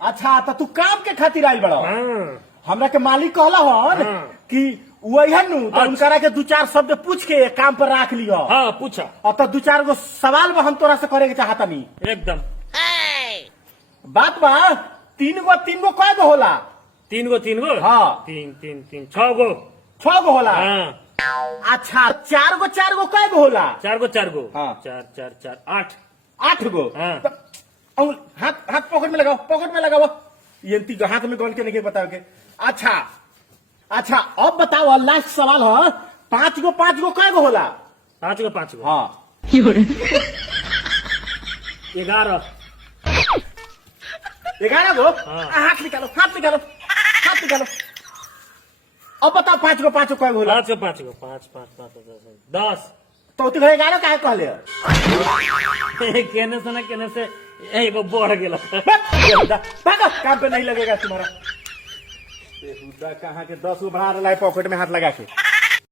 अच्छा तो तू काम के खातिर आई बड़ा। हाँ हमरा के मालिक कहला हन कि वही नु तो उनकरा के दो चार शब्द पूछ के काम पर रख लियो। हाँ पूछा। अब तो दो चार गो सवाल हम तोरा से करे के चाहता नहीं। एकदम बात बा तीन गो कय गो होला? तीन गो हाँ। तीन तीन तीन 6 गो। 6 गो होला। हाँ अच्छा चार गो कय गो होला? 4 गो। हाँ। 4 8 8 गो। हाँ। तो हाथ पॉकेट में लगाओ ये हाथ में गन के नहीं बताओ के। अच्छा अब बताओ लास्ट सवाल है 5 गो कय गो होला? 5 गो। हाँ 11 गो। हाँ। हाथ निकालो। अब बताओ 5 गो कय गो होला? 5 गो 5 10। तो तू 11 काहे कहले? केने से एगो बढ़ गेला। भागो काम पे नहीं लगेगा तुम्हारा। कहाँ के 10 गो बढ़ा रहा है पॉकेट में हाथ लगा के।